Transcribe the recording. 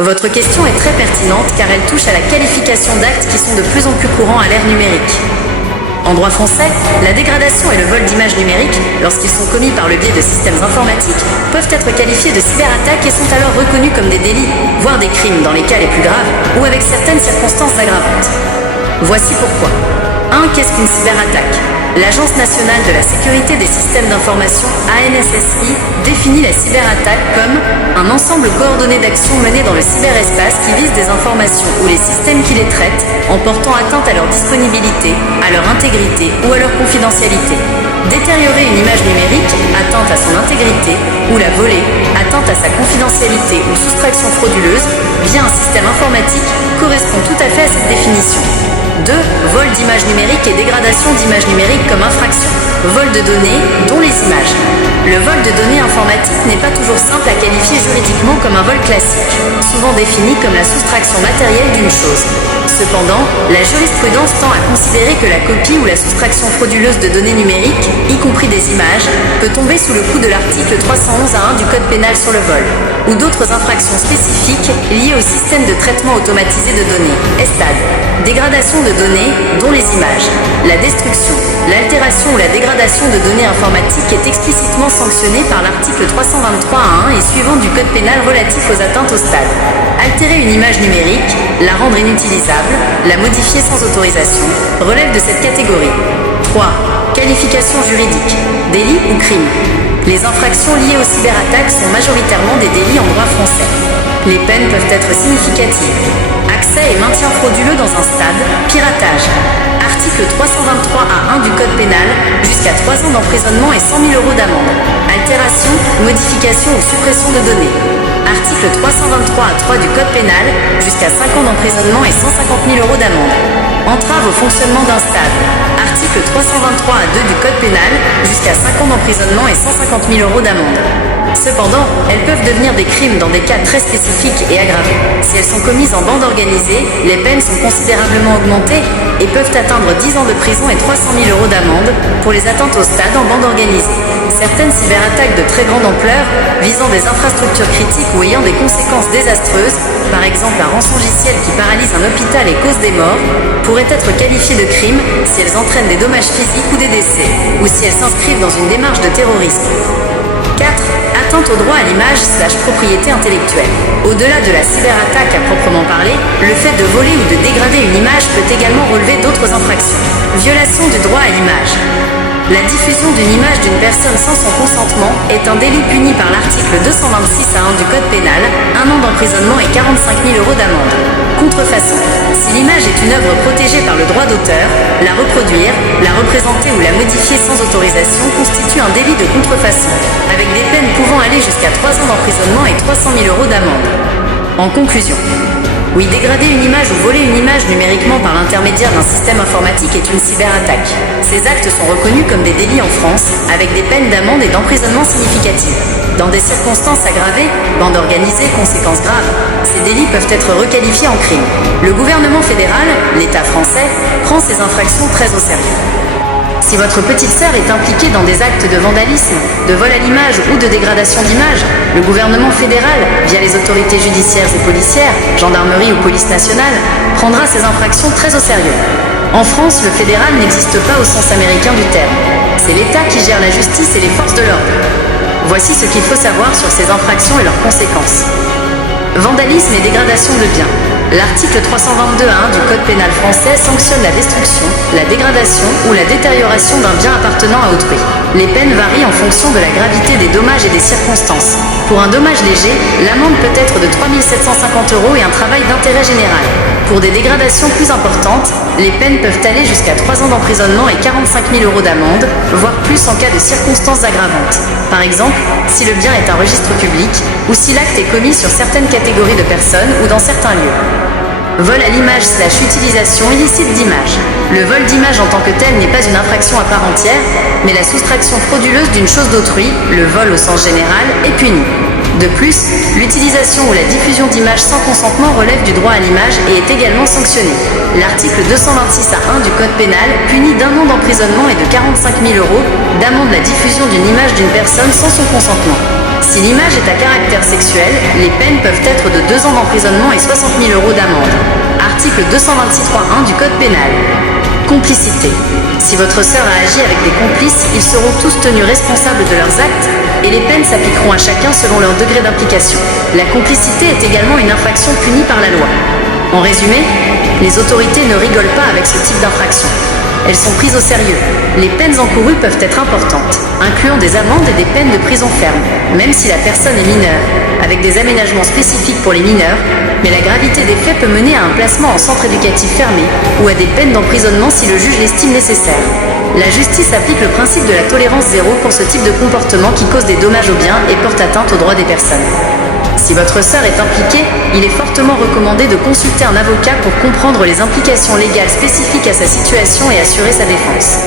Votre question est très pertinente car elle touche à la qualification d'actes qui sont de plus en plus courants à l'ère numérique. En droit français, la dégradation et le vol d'images numériques, lorsqu'ils sont commis par le biais de systèmes informatiques, peuvent être qualifiés de cyberattaques et sont alors reconnus comme des délits, voire des crimes dans les cas les plus graves ou avec certaines circonstances aggravantes. Voici pourquoi. 1. Qu'est-ce qu'une cyberattaque ? L'Agence nationale de la sécurité des systèmes d'information, ANSSI, définit la cyberattaque comme un ensemble coordonné d'actions menées dans le cyberespace qui vise des informations ou les systèmes qui les traitent en portant atteinte à leur disponibilité, à leur intégrité ou à leur confidentialité. Détériorer une image numérique, atteinte à son intégrité, ou la voler, atteinte à sa confidentialité ou soustraction frauduleuse, via un système informatique, correspond tout à fait à cette définition. 2. Vol d'images numériques et dégradation d'images numériques comme infraction. Vol de données, dont les images. Le vol de données informatiques n'est pas toujours simple à qualifier juridiquement comme un vol classique, souvent défini comme la soustraction matérielle d'une chose. Cependant, la jurisprudence tend à considérer que la copie ou la soustraction frauduleuse de données numériques, y compris des images, peut tomber sous le coup de l'article 311-1 du Code pénal sur le vol, ou d'autres infractions spécifiques liées au système de traitement automatisé de données, ESTAD. Dégradation de données, dont les images. La destruction, l'altération ou la dégradation de données informatiques est explicitement sanctionnée par l'article 323-1 et suivant du Code pénal relatif aux atteintes au stade. Altérer une image numérique, la rendre inutilisable, la modifier sans autorisation, relève de cette catégorie. 3. Qualification juridique. Délit ou crime. Les infractions liées aux cyberattaques sont majoritairement des délits en droit français. Les peines peuvent être significatives. Accès et maintien frauduleux dans un stade, piratage. Article 323A1 du Code pénal, jusqu'à 3 ans d'emprisonnement et 100 000 € d'amende. Altération, modification ou suppression de données. Article 323A3 du Code pénal, jusqu'à 5 ans d'emprisonnement et 150 000 € d'amende. Entrave au fonctionnement d'un stade. Article 323A2 du Code pénal, jusqu'à 5 ans d'emprisonnement et 150 000 € d'amende. Cependant, elles peuvent devenir des crimes dans des cas très spécifiques et aggravés. Si elles sont commises en bande organisée, les peines sont considérablement augmentées et peuvent atteindre 10 ans de prison et 300 000 € d'amende pour les atteintes au stade en bande organisée. Certaines cyberattaques de très grande ampleur, visant des infrastructures critiques ou ayant des conséquences désastreuses, par exemple un rançongiciel qui paralyse un hôpital et cause des morts, pourraient être qualifiées de crimes si elles entraînent des dommages physiques ou des décès, ou si elles s'inscrivent dans une démarche de terrorisme. 4. Atteinte au droit à l'image/propriété intellectuelle. Au-delà de la cyberattaque à proprement parler, le fait de voler ou de dégrader une image peut également relever d'autres infractions. Violation du droit à l'image. La diffusion d'une image d'une personne sans son consentement est un délit puni par l'article 226-1 du Code pénal, 1 an d'emprisonnement et 45 000 € d'amende. Contrefaçon. Si l'image est une œuvre protégée par le droit d'auteur, la reproduire, la représenter ou la modifier sans autorisation constitue un délit de contrefaçon, avec des peines pouvant aller jusqu'à 3 ans d'emprisonnement et 300 000 € d'amende. En conclusion, oui, dégrader une image ou voler une image numériquement par l'intermédiaire d'un système informatique est une cyberattaque. Ces actes sont reconnus comme des délits en France, avec des peines d'amende et d'emprisonnement significatives. Dans des circonstances aggravées, bande organisée, conséquences graves, ces délits peuvent être requalifiés en crime. Le gouvernement fédéral, l'État français, prend ces infractions très au sérieux. Si votre petite sœur est impliquée dans des actes de vandalisme, de vol à l'image ou de dégradation d'image, le gouvernement fédéral, via les autorités judiciaires et policières, gendarmerie ou police nationale, prendra ces infractions très au sérieux. En France, le fédéral n'existe pas au sens américain du terme. C'est l'État qui gère la justice et les forces de l'ordre. Voici ce qu'il faut savoir sur ces infractions et leurs conséquences. Vandalisme et dégradation de biens. L'article 322-1 du Code pénal français sanctionne la destruction, la dégradation ou la détérioration d'un bien appartenant à autrui. Les peines varient en fonction de la gravité des dommages et des circonstances. Pour un dommage léger, l'amende peut être de 3 750 € et un travail d'intérêt général. Pour des dégradations plus importantes, les peines peuvent aller jusqu'à 3 ans d'emprisonnement et 45 000 € d'amende, voire plus en cas de circonstances aggravantes. Par exemple, si le bien est un registre public ou si l'acte est commis sur certaines catégories de personnes ou dans certains lieux. Vol à l'image/utilisation illicite d'images. Le vol d'image en tant que tel n'est pas une infraction à part entière, mais la soustraction frauduleuse d'une chose d'autrui, le vol au sens général, est punie. De plus, l'utilisation ou la diffusion d'images sans consentement relève du droit à l'image et est également sanctionnée. L'article 226A1 du Code pénal punit d'1 an d'emprisonnement et de 45 000 € d'amende la diffusion d'une image d'une personne sans son consentement. Si l'image est à caractère sexuel, les peines peuvent être de 2 ans d'emprisonnement et 60 000 € d'amende. Article 226.3.1 du Code pénal. Complicité. Si votre sœur a agi avec des complices, ils seront tous tenus responsables de leurs actes et les peines s'appliqueront à chacun selon leur degré d'implication. La complicité est également une infraction punie par la loi. En résumé, les autorités ne rigolent pas avec ce type d'infraction. Elles sont prises au sérieux. Les peines encourues peuvent être importantes, incluant des amendes et des peines de prison ferme, même si la personne est mineure, avec des aménagements spécifiques pour les mineurs, mais la gravité des faits peut mener à un placement en centre éducatif fermé ou à des peines d'emprisonnement si le juge l'estime nécessaire. La justice applique le principe de la tolérance zéro pour ce type de comportement qui cause des dommages aux biens et porte atteinte aux droits des personnes. Si votre sœur est impliquée, il est fortement recommandé de consulter un avocat pour comprendre les implications légales spécifiques à sa situation et assurer sa défense.